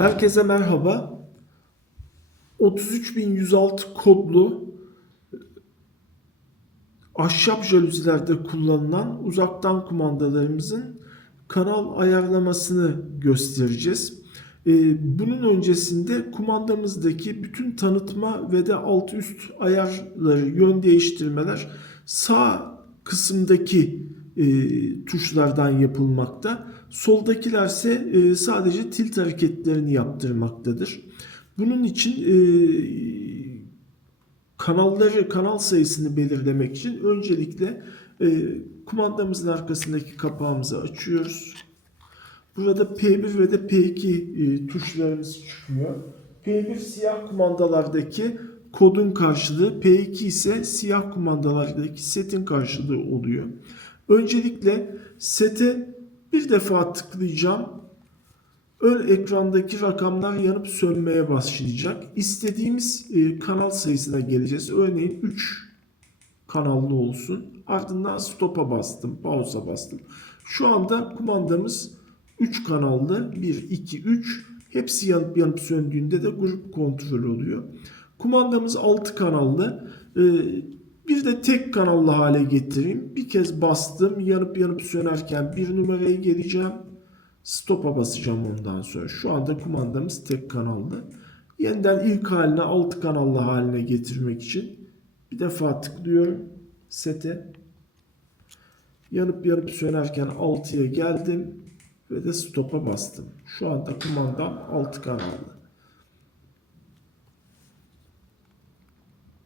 Herkese merhaba. 33106 kodlu ahşap jalüzilerde kullanılan uzaktan kumandalarımızın kanal ayarlamasını göstereceğiz. Ee, Bunun öncesinde kumandamızdaki bütün tanıtma ve de alt üst ayarları, yön değiştirmeler sağ kısımdaki e, tuşlardan yapılmakta. Soldakilerse e, sadece tilt hareketlerini yaptırmaktadır. Bunun için e, kanalları, kanal sayısını belirlemek için öncelikle e, kumandamızın arkasındaki kapağımızı açıyoruz. Burada P1 ve de P2 e, tuşlarımız çıkıyor. P1 siyah kumandalardaki kodun karşılığı, P2 ise siyah kumandalardaki setin karşılığı oluyor. Öncelikle sete bir defa tıklayacağım. Ön ekrandaki rakamlar yanıp sönmeye başlayacak. İstediğimiz e, kanal sayısına geleceğiz. Örneğin 3 kanallı olsun. Ardından stop'a bastım, pause'a bastım. Şu anda kumandamız 3 kanallı. 1, 2, 3. Hepsi yanıp yanıp söndüğünde de grup kontrol oluyor. Kumandamız 6 kanallı. Bir de tek kanallı hale getireyim. Bir kez bastım. Yanıp yanıp sönerken bir numaraya geleceğim. Stop'a basacağım ondan sonra. Şu anda kumandamız tek kanallı. Yeniden ilk haline 6 kanallı haline getirmek için bir defa tıklıyorum sete. Yanıp yanıp sönerken 6'ya geldim ve de stop'a bastım. Şu anda kumandam 6 kanallı.